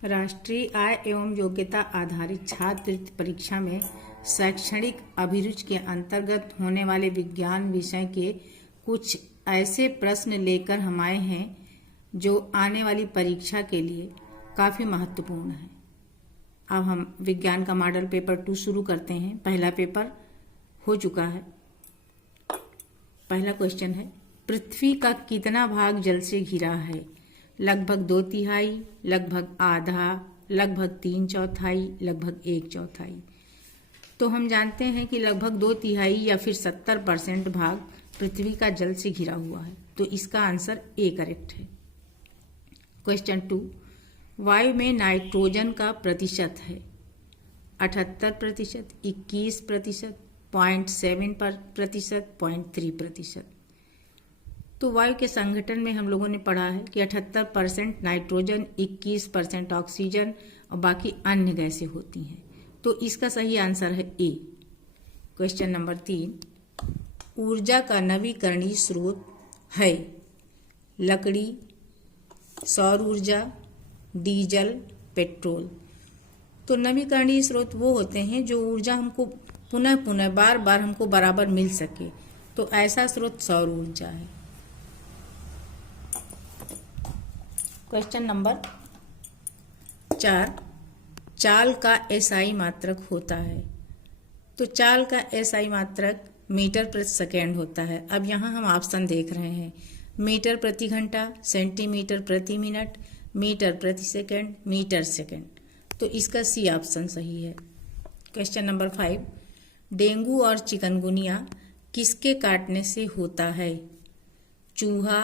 राष्ट्रीय आय एवं योग्यता आधारित छात्रवृत्ति परीक्षा में शैक्षणिक अभिरुचि के अंतर्गत होने वाले विज्ञान विषय के कुछ ऐसे प्रश्न लेकर हम आए हैं जो आने वाली परीक्षा के लिए काफ़ी महत्वपूर्ण है। अब हम विज्ञान का मॉडल पेपर 2 शुरू करते हैं। पहला पेपर हो चुका है। पहला क्वेश्चन है, पृथ्वी का कितना भाग जल से घिरा है? लगभग 2/3, लगभग आधा, लगभग 3/4, लगभग 1/4। तो हम जानते हैं कि लगभग 2/3 या फिर 70% भाग पृथ्वी का जल से घिरा हुआ है, तो इसका आंसर ए करेक्ट है। क्वेश्चन 2, वायु में नाइट्रोजन का प्रतिशत है 78%, 21%, 0.7%, 0.3%। तो वायु के संगठन में हम लोगों ने पढ़ा है कि 78% नाइट्रोजन, 21% ऑक्सीजन और बाकी अन्य गैसें होती हैं, तो इसका सही आंसर है ए। क्वेश्चन नंबर 3, ऊर्जा का नवीकरणीय स्रोत है लकड़ी, सौर ऊर्जा, डीजल, पेट्रोल। तो नवीकरणीय स्रोत वो होते हैं जो ऊर्जा हमको पुनः पुनः बार बार हमको बराबर मिल सके, तो ऐसा स्रोत सौर ऊर्जा है। क्वेश्चन नंबर 4, चाल का एसआई मात्रक होता है। तो चाल का एसआई मात्रक मीटर प्रति सेकेंड होता है। अब यहाँ हम ऑप्शन देख रहे हैं, मीटर प्रति घंटा, सेंटीमीटर प्रति मिनट, मीटर प्रति सेकेंड, मीटर सेकेंड। तो इसका सी ऑप्शन सही है। क्वेश्चन नंबर 5, डेंगू और चिकनगुनिया किसके काटने से होता है? चूहा,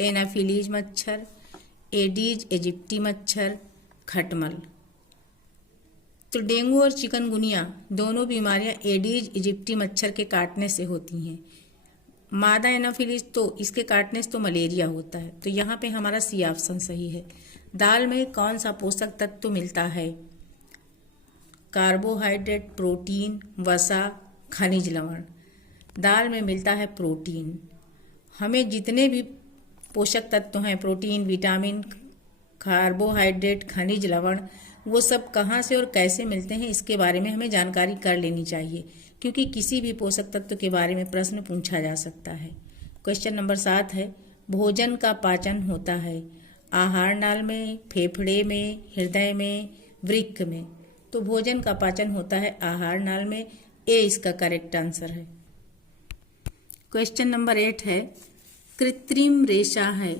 एनाफिलीज मच्छर, एडीज इजिप्टी मच्छर, खटमल। तो डेंगू और चिकनगुनिया दोनों बीमारियां एडीज इजिप्टी मच्छर के काटने से होती हैं। मादा एनाफिलीज तो इसके काटने से तो मलेरिया होता है, तो यहाँ पे हमारा सी ऑप्शन सही है। दाल में कौन सा पोषक तत्व मिलता है? कार्बोहाइड्रेट, प्रोटीन, वसा, खनिज लवण। दाल में मिलता है प्रोटीन। हमें जितने भी पोषक तत्व हैं, प्रोटीन, विटामिन, कार्बोहाइड्रेट, खनिज लवण, वो सब कहाँ से और कैसे मिलते हैं इसके बारे में हमें जानकारी कर लेनी चाहिए, क्योंकि किसी भी पोषक तत्व के बारे में प्रश्न पूछा जा सकता है। क्वेश्चन नंबर 7 है, भोजन का पाचन होता है आहार नाल में, फेफड़े में, हृदय में, वृक्क में। तो भोजन का पाचन होता है आहार नाल में, ए इसका करेक्ट आंसर है। क्वेश्चन नंबर 8 है, कृत्रिम रेशा है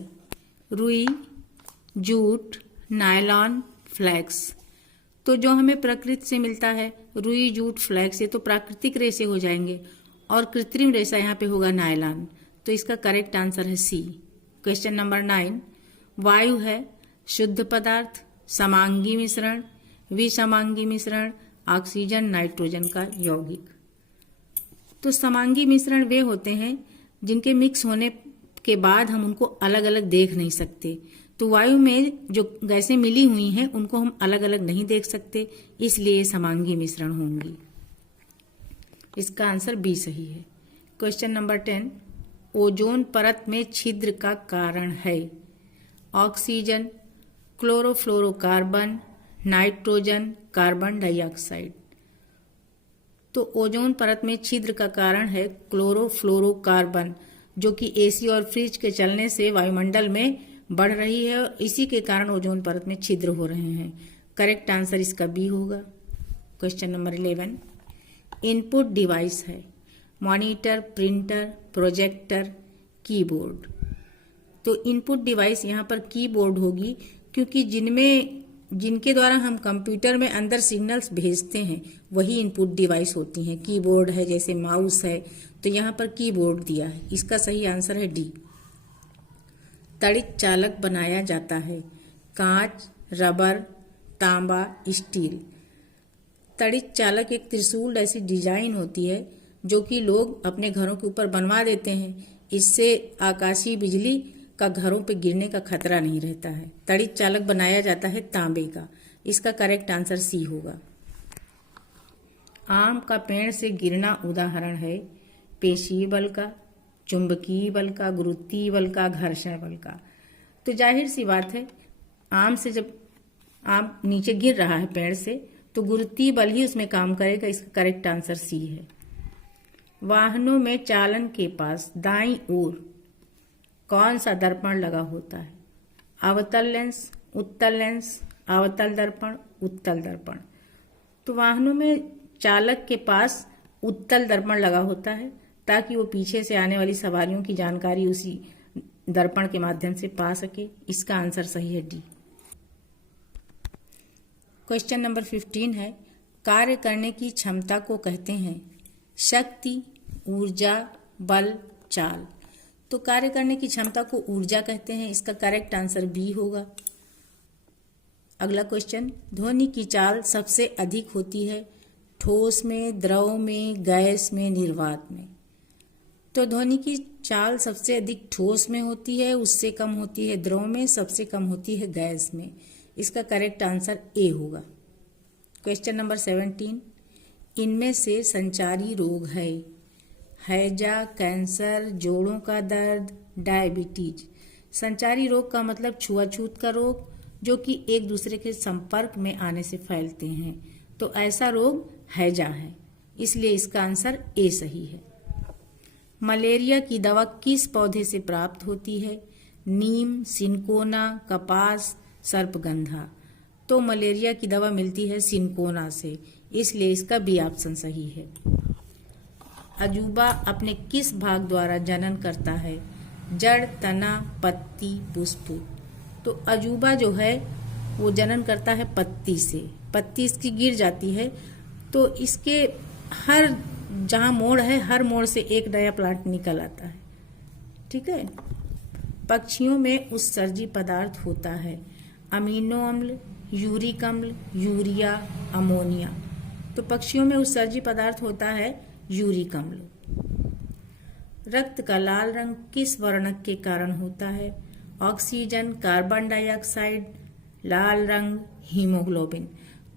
रुई, जूट, नायलॉन, फ्लैक्स। तो जो हमें प्रकृति से मिलता है रुई, जूट, फ्लैक्स, ये तो प्राकृतिक रेशे हो जाएंगे, और कृत्रिम रेशा यहाँ पे होगा नायलॉन, तो इसका करेक्ट आंसर है सी। क्वेश्चन नंबर 9, वायु है शुद्ध पदार्थ, समांगी मिश्रण, विसमांगी मिश्रण, ऑक्सीजन नाइट्रोजन का यौगिक। तो समांगी मिश्रण वे होते हैं जिनके मिक्स होने के बाद हम उनको अलग अलग देख नहीं सकते। तो वायु में जो गैसें मिली हुई हैं उनको हम अलग अलग नहीं देख सकते, इसलिए समांगी मिश्रण होंगी। इसका आंसर बी सही है। क्वेश्चन नंबर 10, ओजोन परत में छिद्र का कारण है oxygen, chlorofluorocarbon, nitrogen, carbon dioxide. तो ओजोन परत में छिद्र का कारण है क्लोरोफ्लोरोकार्बन, जो कि एसी और फ्रिज के चलने से वायुमंडल में बढ़ रही है और इसी के कारण ओजोन परत में छिद्र हो रहे हैं। करेक्ट आंसर इसका बी होगा। क्वेश्चन नंबर 11, इनपुट डिवाइस है मॉनिटर, प्रिंटर, प्रोजेक्टर, कीबोर्ड। तो इनपुट डिवाइस यहाँ पर कीबोर्ड होगी, क्योंकि जिनके द्वारा हम कंप्यूटर में अंदर सिग्नल्स भेजते हैं वही इनपुट डिवाइस होती हैं। कीबोर्ड है, जैसे माउस है, तो यहाँ पर कीबोर्ड दिया है। इसका सही आंसर है डी। तड़ित चालक बनाया जाता है कांच, रबर, तांबा, स्टील। तड़ित चालक एक त्रिशूल ऐसी डिजाइन होती है जो कि लोग अपने घरों के ऊपर बनवा देते हैं। इससे आकाशीय बिजली का घरों पे गिरने का खतरा नहीं रहता है। तड़ित चालक बनाया जाता है तांबे का। इसका करेक्ट आंसर सी होगा। आम का पेड़ से गिरना उदाहरण है पेशीय बल का, चुंबकीय बल का, गुरुत्वीय बल का, घर्षण बल का। तो जाहिर सी बात है, आम से जब आम नीचे गिर रहा है पेड़ से, तो गुरुत्वीय बल ही उसमें काम करेगा। इसका करेक्ट आंसर सी है। वाहनों में चालन के पास दाईं ओर कौन सा दर्पण लगा होता है? अवतल लेंस, उत्तल लेंस, अवतल दर्पण, उत्तल दर्पण। तो वाहनों में चालक के पास उत्तल दर्पण लगा होता है ताकि वो पीछे से आने वाली सवारियों की जानकारी उसी दर्पण के माध्यम से पा सके। इसका आंसर सही है डी। क्वेश्चन नंबर 15 है, कार्य करने की क्षमता को कहते हैं शक्ति, ऊर्जा, बल, चाल। तो कार्य करने की क्षमता को ऊर्जा कहते हैं। इसका करेक्ट आंसर बी होगा। अगला क्वेश्चन, ध्वनि की चाल सबसे अधिक होती है ठोस में, द्रव में, गैस में, निर्वात में। तो ध्वनि की चाल सबसे अधिक ठोस में होती है, उससे कम होती है द्रव में, सबसे कम होती है गैस में। इसका करेक्ट आंसर ए होगा। क्वेश्चन नंबर 17, इनमें से संचारी रोग है हैजा, कैंसर, जोड़ों का दर्द, डायबिटीज। संचारी रोग का मतलब छुआछूत का रोग जो कि एक दूसरे के संपर्क में आने से फैलते हैं। तो ऐसा रोग हैजा है, इसलिए इसका आंसर ए सही है। मलेरिया की दवा किस पौधे से प्राप्त होती है? नीम, सिनकोना, कपास, सर्पगंधा। तो मलेरिया की दवा मिलती है सिनकोना से, इसलिए इसका बी ऑप्शन सही है। अजूबा अपने किस भाग द्वारा जनन करता है? जड़, तना, पत्ती, पुष्प। तो अजूबा जो है वो जनन करता है पत्ती से। पत्ती इसकी गिर जाती है तो इसके हर जहाँ मोड़ है, हर मोड़ से एक नया प्लांट निकल आता है। ठीक है। पक्षियों में उत्सर्जी पदार्थ होता है अमीनो अम्ल, यूरिक अम्ल, यूरिया, अमोनिया। तो पक्षियों में उत्सर्जी पदार्थ होता है यूरिक अम्ल। रक्त का लाल रंग किस वर्णक के कारण होता है? ऑक्सीजन, कार्बन डाइऑक्साइड, लाल रंग, हीमोग्लोबिन।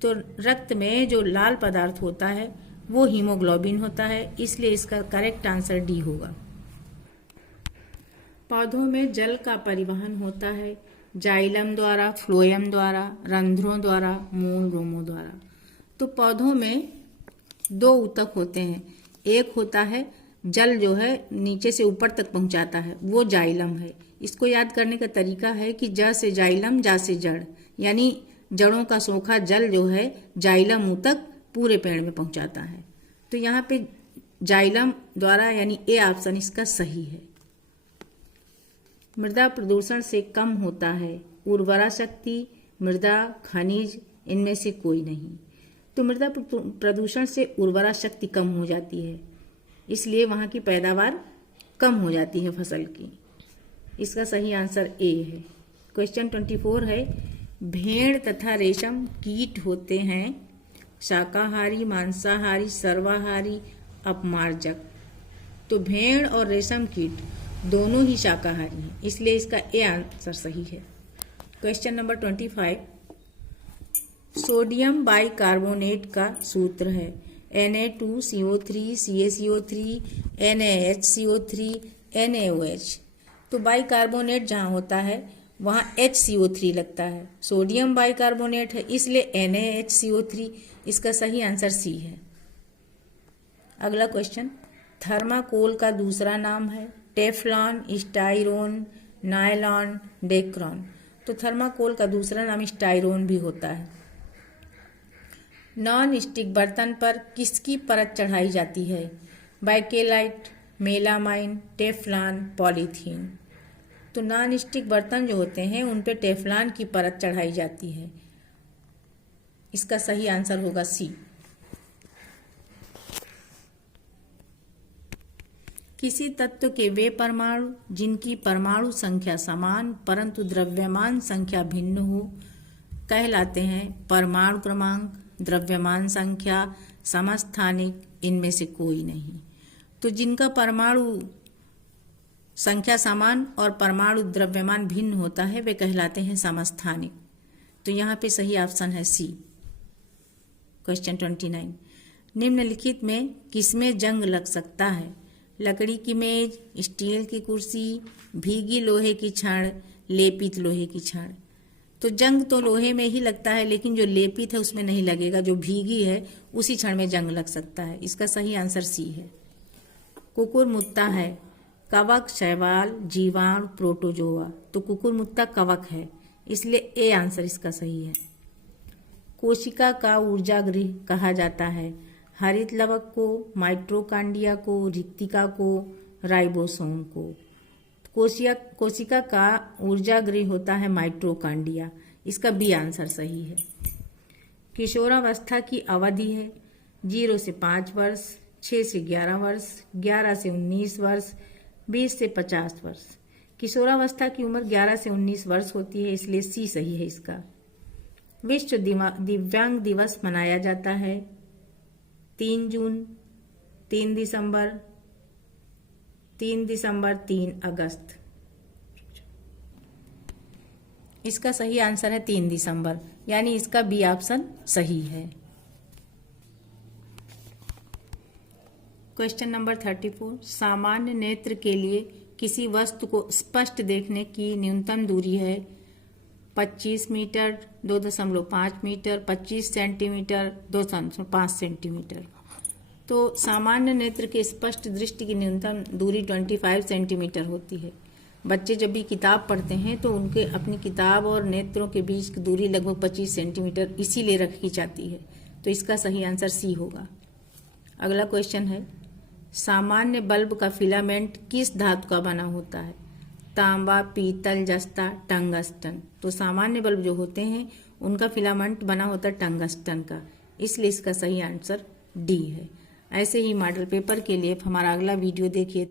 तो रक्त में जो लाल पदार्थ होता है वो हीमोग्लोबिन होता है, इसलिए इसका करेक्ट आंसर डी होगा। पौधों में जल का परिवहन होता है जाइलम द्वारा, फ्लोएम द्वारा, रंध्रों द्वारा, मूल रोमों द्वारा। तो पौधों में दो ऊतक होते हैं। एक होता है जल जो है नीचे से ऊपर तक पहुंचाता है, वो जाइलम है। इसको याद करने का तरीका है कि ज से जाइलम, जा से जड़, यानी जड़ों का सोखा जल जो है जाइलम ऊतक पूरे पेड़ में पहुंचाता है। तो यहाँ पे जाइलम द्वारा, यानी ए ऑप्शन इसका सही है। मृदा प्रदूषण से कम होता है उर्वरा शक्ति, मृदा, खनिज, इनमें से कोई नहीं। तो मृदा प्रदूषण से उर्वरा शक्ति कम हो जाती है, इसलिए वहाँ की पैदावार कम हो जाती है फसल की। इसका सही आंसर ए है। क्वेश्चन 24 है, भेड़ तथा रेशम कीट होते हैं शाकाहारी, मांसाहारी, सर्वाहारी, अपमार्जक। तो भेड़ और रेशम कीट दोनों ही शाकाहारी हैं, इसलिए इसका ए आंसर सही है। क्वेश्चन नंबर 25, सोडियम बाइकार्बोनेट का सूत्र है Na2CO3 CaCO3 NaHCO3 NaOH। तो बाइकार्बोनेट जहाँ होता है वहाँ HCO3 लगता है। सोडियम बाइकार्बोनेट है इसलिए NaHCO3। इसका सही आंसर सी है। अगला क्वेश्चन, थर्माकोल का दूसरा नाम है टेफ्लॉन, स्टाइरोन, नायलॉन, डेक्रॉन। तो थर्माकोल का दूसरा नाम स्टाइरोन भी होता है। नॉन स्टिक बर्तन पर किसकी परत चढ़ाई जाती है? Bakelite, melamine, Teflon, polythene. तो नॉन स्टिक बर्तन जो होते हैं उन पे टेफ्लॉन की परत चढ़ाई जाती है। इसका सही आंसर होगा सी। किसी तत्व के वे परमाणु जिनकी परमाणु संख्या समान परंतु द्रव्यमान संख्या भिन्न हो कहलाते हैं परमाणु क्रमांक, द्रव्यमान संख्या, समस्थानिक, इनमें से कोई नहीं। तो जिनका परमाणु संख्या समान और परमाणु द्रव्यमान भिन्न होता है वे कहलाते हैं समस्थानिक। तो यहाँ पे सही ऑप्शन है सी। क्वेश्चन 29, निम्नलिखित में किसमें जंग लग सकता है? लकड़ी की मेज, स्टील की कुर्सी, भीगी लोहे की छड़, लेपित लोहे की छड़। तो जंग तो लोहे में ही लगता है, लेकिन जो लेपित है उसमें नहीं लगेगा, जो भीगी है उसी क्षण में जंग लग सकता है। इसका सही आंसर सी है। कुकुर मुत्ता है कवक, शैवाल, जीवाणु, प्रोटोजोआ। तो कुकुर मुत्ता कवक है, इसलिए ए आंसर इसका सही है। कोशिका का ऊर्जा गृह कहा जाता है हरित लवक को, माइटोकांड्रिया को, रिक्तिका को, राइबोसोम को। कोशिका का ऊर्जा गृह होता है माइटोकांड्रिया। इसका बी आंसर सही है। किशोरावस्था की अवधि है 0 से 5 वर्ष, 6 से 11 वर्ष, 11 से 19 वर्ष, 20 से 50 वर्ष। किशोरावस्था की उम्र 11 से 19 वर्ष होती है, इसलिए सी सही है इसका। विश्व दिव्यांग दिवस मनाया जाता है 3 जून, 3 दिसंबर, 3 अगस्त। इसका सही आंसर है 3 दिसंबर, यानी इसका बी ऑप्शन सही है। क्वेश्चन नंबर 34, सामान्य नेत्र के लिए किसी वस्तु को स्पष्ट देखने की न्यूनतम दूरी है 25 मीटर, 2.5 मीटर, 25 सेंटीमीटर, 2.5 सेंटीमीटर। तो सामान्य नेत्र के स्पष्ट दृष्टि की न्यूनतम दूरी 25 सेंटीमीटर होती है। बच्चे जब भी किताब पढ़ते हैं तो उनके अपनी किताब और नेत्रों के बीच की दूरी लगभग 25 सेंटीमीटर इसीलिए रखी जाती है। तो इसका सही आंसर सी होगा। अगला क्वेश्चन है, सामान्य बल्ब का फिलामेंट किस धातु का बना होता है? तांबा, पीतल, जस्ता, टंगस्टन। तो सामान्य बल्ब जो होते हैं उनका फिलामेंट बना होता है टंगस्टन का, इसलिए इसका सही आंसर डी है। ऐसे ही मॉडल पेपर के लिए हमारा अगला वीडियो देखिए।